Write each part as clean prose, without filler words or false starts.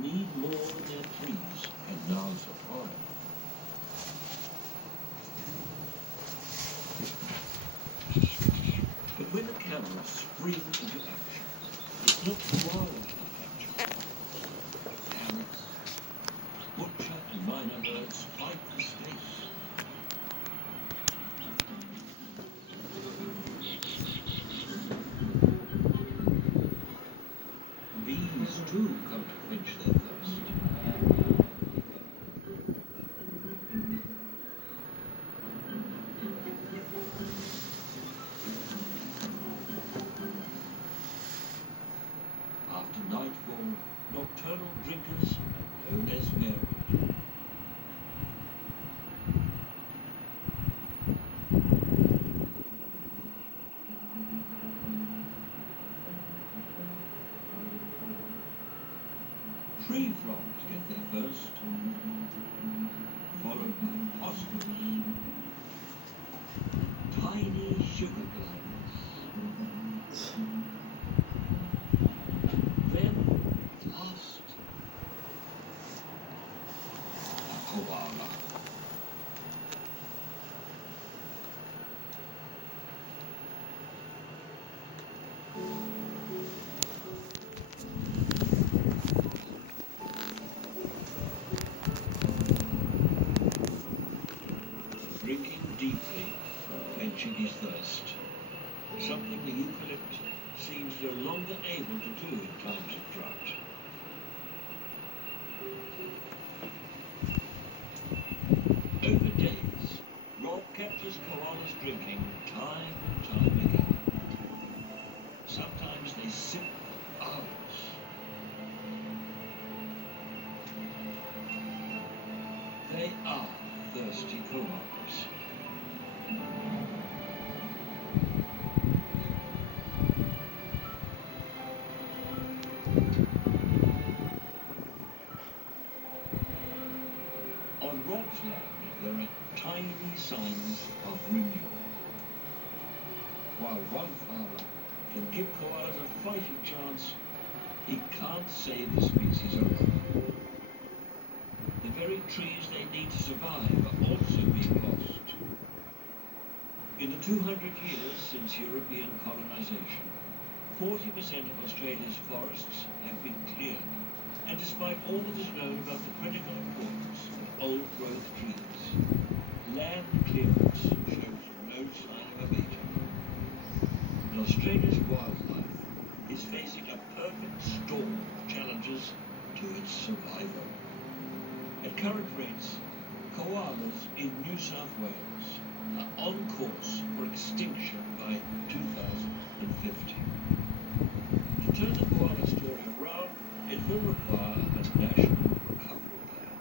need more than their trees can now supply. But when the cameras spring into action, it's not koalas they capture, but parrots. Butcher and minor birds fight for space. Bees too come to quench their thirst. After nightfall, nocturnal drinkers are no less varied. Tree frogs get there first, followed by ostriches, tiny sugar gliders. Then, at last, a koala. Drinking deeply, quenching his thirst. Something the eucalypt seems no longer able to do in times of drought. Over days, Rob kept his koalas drinking time and time again. Sometimes they sip for hours. They are thirsty koalas. On Rob's land, there are tiny signs of renewal. While one farmer can give koalas a fighting chance, he can't save the species alone. The very trees they need to survive are also being lost. In the 200 years since European colonization, 40% of Australia's forests have been cleared. And despite all that is known about the critical importance of old-growth trees, land clearance shows no sign of abating. And Australia's wildlife is facing a perfect storm of challenges to its survival. At current rates, koalas in New South Wales are on course for extinction by 2050. To turn the koala story around, it will require a national recovery plan.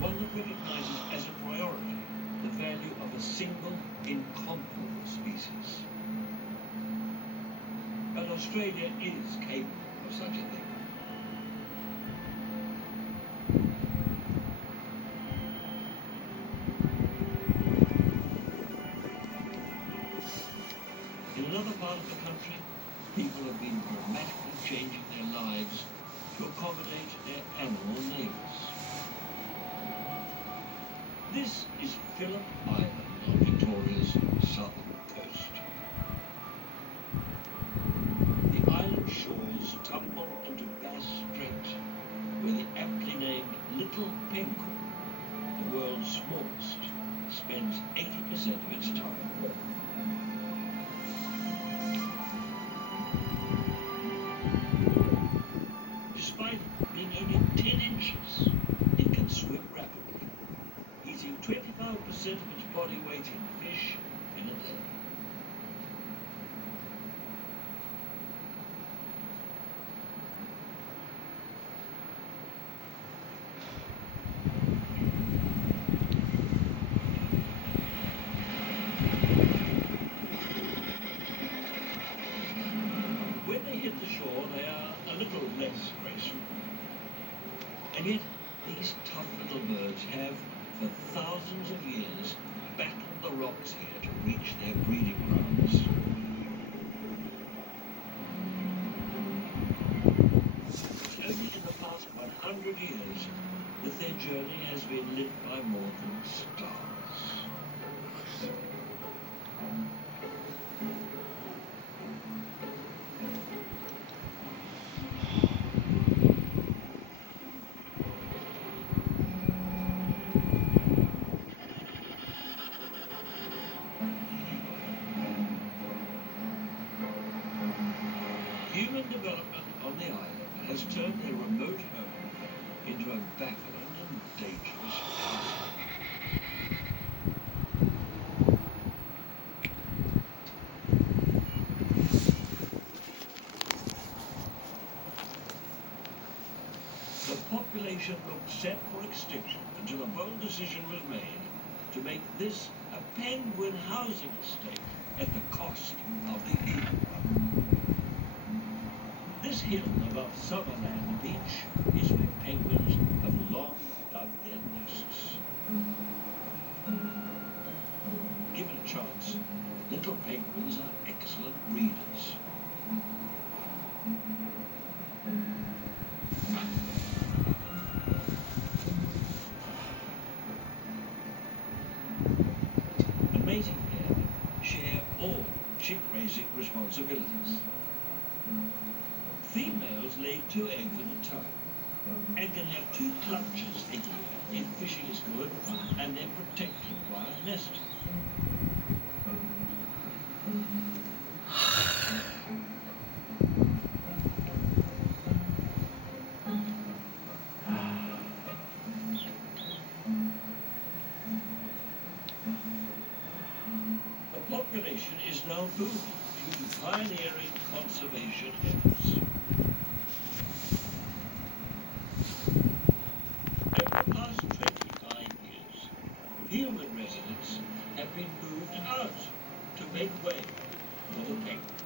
One that recognizes as a priority the value of a single incomparable species. And Australia is capable of such a thing. In another part of the country, people have been dramatically changing their lives to accommodate their animal neighbours. This is Phillip Island on Victoria's southern coast. The island shores tumble into Bass Strait, where the aptly named Little Penguin, the world's smallest, spends 80% of its time. Despite being only 10 inches, it can swim rapidly, eating 25% of its body weight in fish in a day. When they hit the shore, they are a little less graceful. And yet, these tough little birds have, for thousands of years, battled the rocks here to reach their breeding grounds. It's only in the 100 years that their journey has been lit by more than stars. Human development on the island has turned their remote home into a baffling and dangerous castle. The population looked set for extinction until a bold decision was made to make this a penguin housing estate at the cost of the eagle. This hill above Summerland Beach is where penguins have long dug their nests. Given a chance, little penguins are excellent breeders. The mating pair share all chick raising responsibilities. Females lay 2 eggs at a time and can have 2 clutches a year if fishing is good and they're protected while nesting. The population is now booming due to pioneering conservation efforts. Over the past 25 years, human residents have been moved out to make way for the penguins.